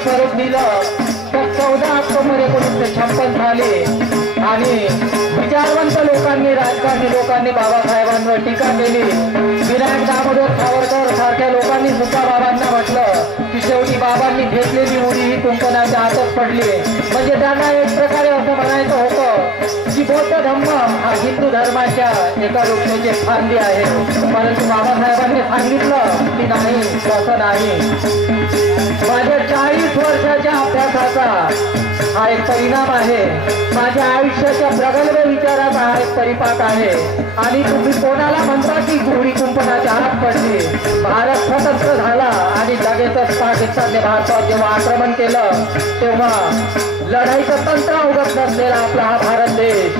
स्वरूप दिलं तर 14 ऑक्टोबर 1956 झाले आणि विचारवंत लोकांनी राजकारणी लोकांनी बाबासाहेबांवर टीका केली। विनायक दामोदर सावरकर सारख्या लोकांनी सुद्धा बाबांना म्हटलं की शेवटी बाबांनी घेतलेली उडी ही कुंपणाच्या हातात पडली। म्हणजे त्यांना एक प्रकारे असं म्हणायचं होतं की बौद्ध धर्म हा हिंदू धर्माच्या एका गोष्टीचे फांदी आहे, परंतु बाबासाहेबांनी सांगितलं की नाही, तसं नाही। माझ्या 40 वर्षाच्या अभ्यासाचा हा एक परिणाम आहे, माझ्या आयुष्याच्या प्रगल्भ विचाराचा हा एक परिपाक आहे। आणि तुम्ही कोणाला म्हणता की घोडी कुंपणाच्या हात पडली? भारत स्वतंत्र झाला आणि लगेचच पाकिस्तानने भारतावर जेव्हा आक्रमण केलं तेव्हा लढाईचं तंत्र अवगत नसलेला आपला हा भारत देश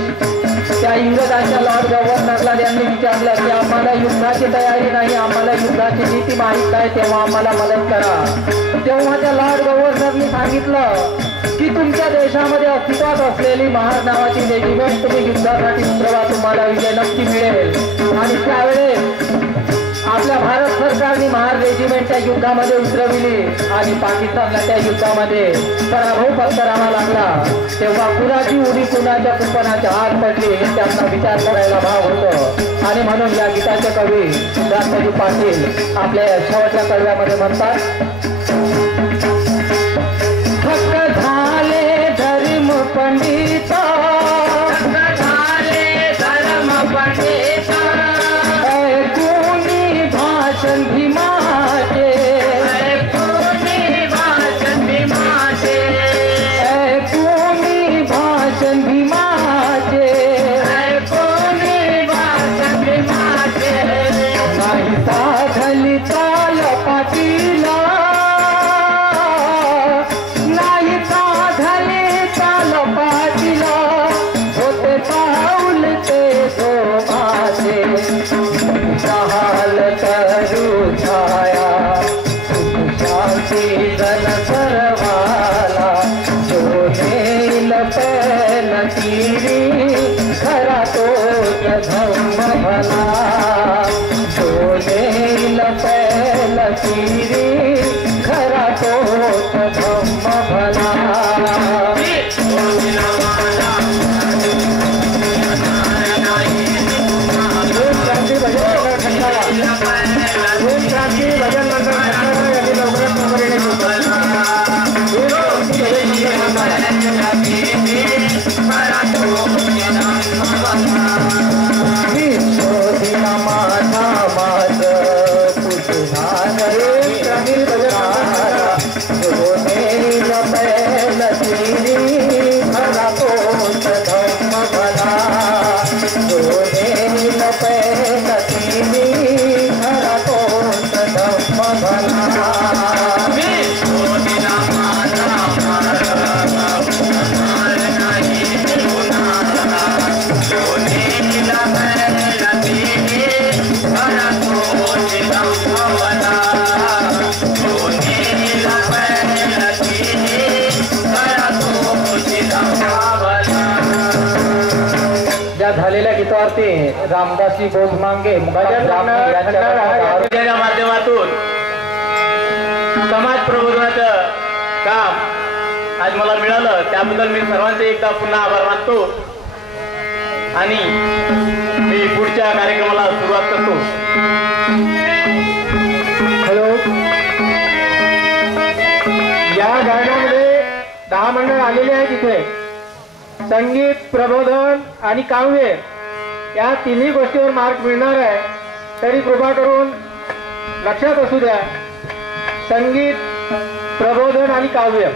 त्या इंग्रजांच्या लॉर्ड गव्हर्नरला त्यांनी विचारलं की आम्हाला युद्धाची तयारी नाही, आम्हाला युद्धाची नीती माहीत नाही, तेव्हा आम्हाला मदत करा। तेव्हा त्या लॉर्ड गव्हर्नरनी सांगितलं की तुमच्या देशामध्ये अस्तित्वात असलेली महार नावाची रेजिमेंट तुम्ही युद्धासाठी उतरवा, तुम्हाला विजय नक्की मिळेल। आणि त्यावेळेस आपल्या भारत सरकारने महार रेजिमेंट त्या युद्धामध्ये उतरविली आणि पाकिस्तानला त्या युद्धामध्ये पराभव पत्करावा लागला। तेव्हा कुणाची उडी कुणाच्या कुंपणाच्या हात पडली हे त्यांना विचार करायला भाग होतं। आणि म्हणून या गीताचे कवी दासोजी पाटील आपल्या शेवटच्या कव्यामध्ये म्हणतात, थक्क झाले धर्म पंडित, थक्क झाले धर्म पंडित, ऐकूनी भाषण भीमाचे, ऐकूनी भाषण भीमाचे, ऐकूनी भाषण भीमाचे, ऐकूनी भाषण भीमाचे, नाही साधली चाल पाटीला, नाही साधली चाल पाटीला, होते पाऊल ते शोभाचे, हाल करू छाया शांती जन सर्वाला, जो नेल पेन तीरी खरा तोच धम्म भला, जो नेल पेन तीरी खरा तोच धम्म भला। झालेल्या गीतावरती रामदासी बोध मांगे यांच्या माध्यमातून समाज प्रबोधनाचं काम आज मला मिळालं, त्याबद्दल मी सर्वांचे एकदा पुन्हा आभार मानतो आणि मी पुढच्या कार्यक्रमाला सुरुवात करतो। हॅलो, या गाण्यामध्ये 10 मंडळ आलेले आहेत। इथे संगीत, प्रबोधन आणि काव्य या तिन्ही गोष्टीवर मार्क मिळणार आहे, तरी कृपा करून लक्षात असू द्या, संगीत, प्रबोधन आणि काव्य।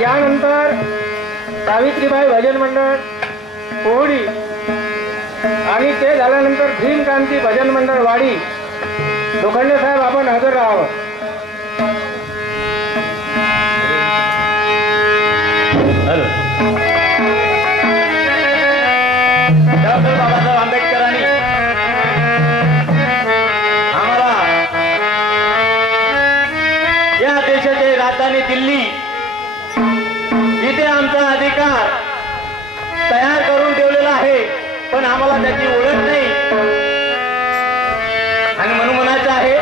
यानंतर सावित्रीबाई भजन मंडळ, पोहडी आणि ते झाल्यानंतर भीमकांती भजन मंडळ वाडी। लोखंडे साहेब आपण हजर राहावं। डॉक्टर बाबासाहेब आंबेडकरांनी आम्हाला या देशाचे आहे राजधानी दिल्ली. इथे आमचा अधिकार तयार करून ठेवलेला आहे, पण आम्हाला त्याची ओळख नाही. आणि म्हणून म्हणायचं आहे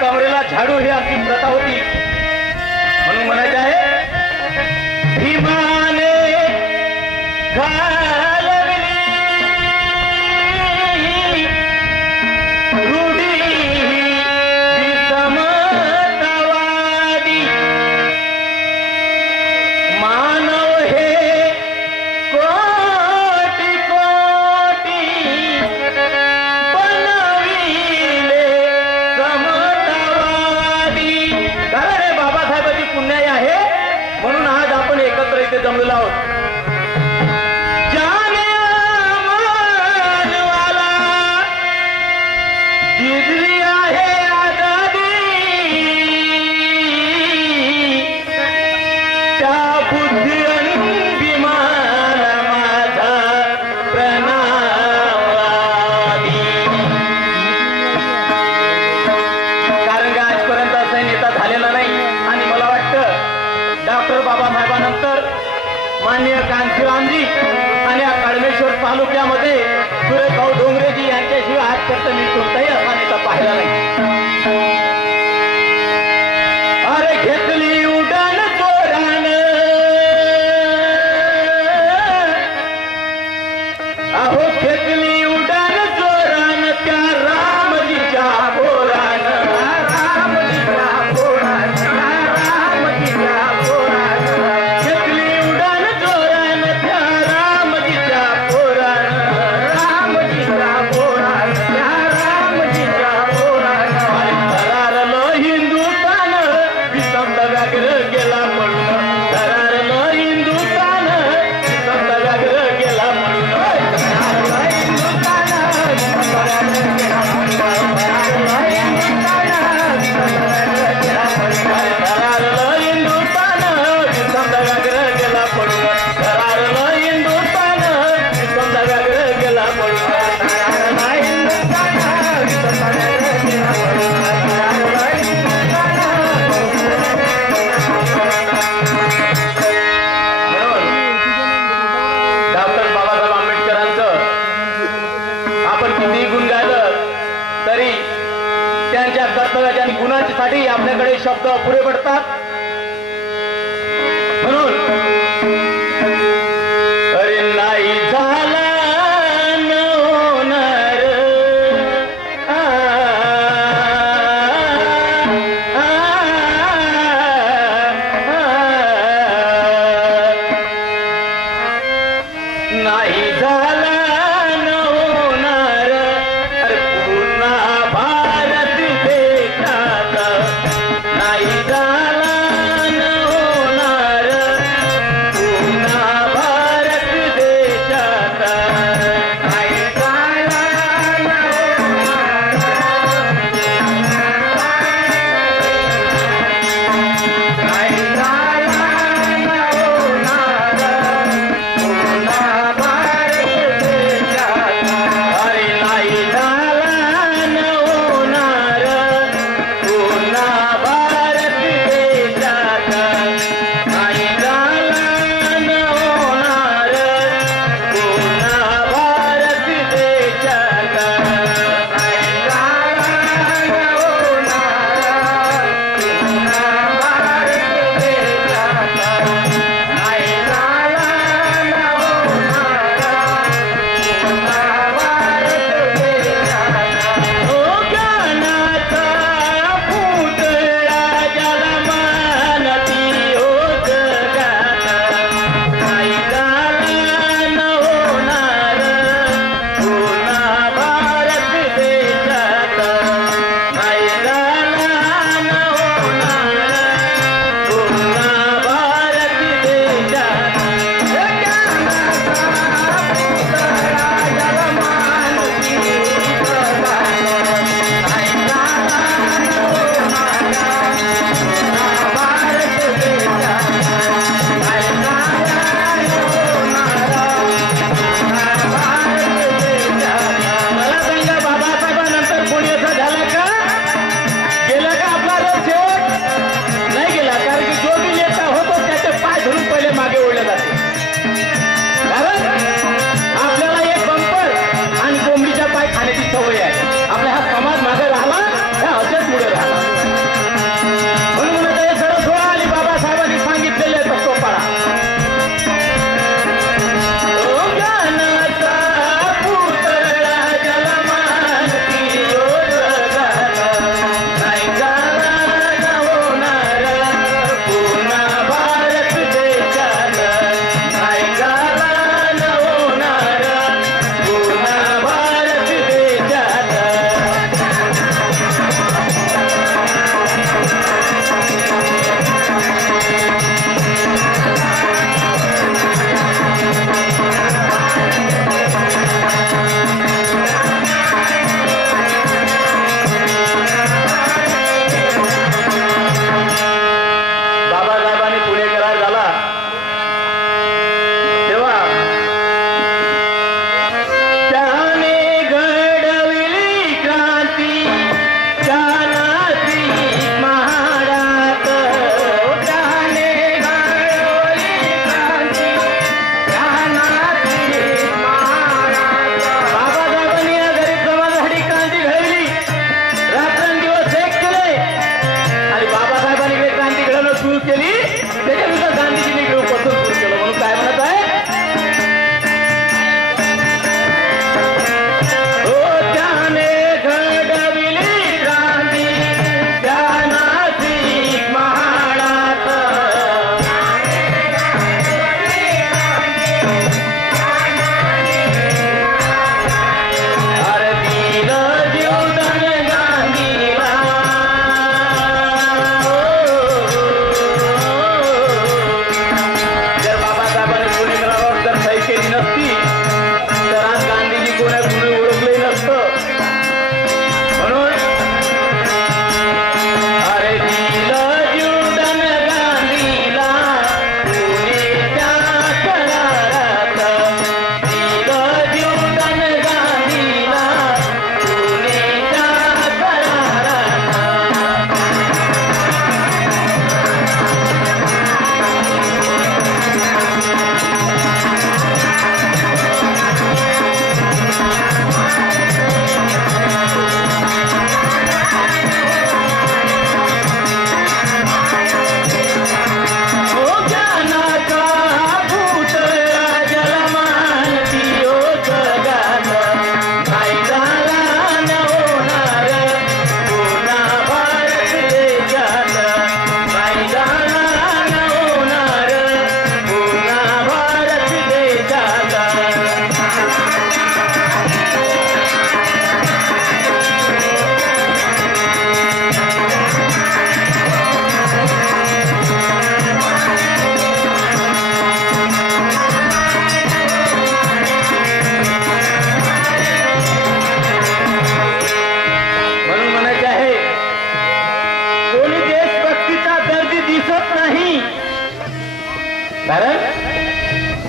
कमरेला झाडू ही आमची प्रथा होती. म्हणून म्हणायचं आहे भीमाने घालवली रूढी विषमतावादी. मानव हे कोटी कोटी बनविले बाबासाहेबांची पुण्याई आहे, म्हणून आज आपण एकत्र इथे जमलेलो आहोत. दिली आहे आजादी, त्या बुद्धी भीमाला माझा प्रणाम. कारण की आजपर्यंत असा नेता झालेला नाही. आणि मला वाटतं डॉक्टर बाबासाहेबांनंतर माननीय कांतीरामजी आणि या कडमेश्वर तालुक्यामध्ये सुरेशभाऊ डोंगरेजी यांच्याशिवाय आजपर्यंत मी कोणताही असा नेता पाहिला नाही. अरे घेतली उडान जोरान, अहो घेतली उडान जोरान त्या रामजीच्या बोरान. घेतली उडान जोरान त्या रामजीच्या बोरान. धरारलं हिंदुस्थान विसंत व्याघ्र गेला म्हणून. धरारलं हिंदुस्थान विसंत व्याघ्र गेला म्हणून. धरारलं हिंदुस्थान विसंत व्याघ्र गेला पडून. धरारलं हिंदुस्थान विसंत व्याघ्र गेला पडून. डॉक्टर बाबासाहेब आंबेडकरांचं आपण कितीही गुण गायलं तरी त्यांच्या कर्तव्याच्या आणि गुणांसाठी आपल्याकडे शब्द पुरे पडतात. म्हणून अरे नाही झाला न होणार, नाही झाला न होणार. अरे पुन्हा भारत देशात नाही झाला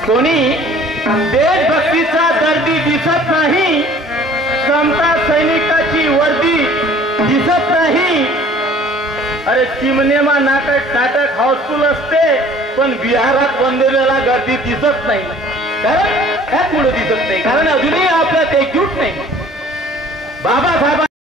कोणी देशभक्तीचा दर्दी दिसत नाही, समता सैनिकाची वर्दी दिसत नाही. अरे चिमनेमा नाटक हाऊसफुल असते, पण बिहारात वंदेला गर्दी दिसत नाही. कारण काय पुढे दिसत नाही, कारण अजूनही आपल्यात एकजूट नाही. बाबासाहेबांनी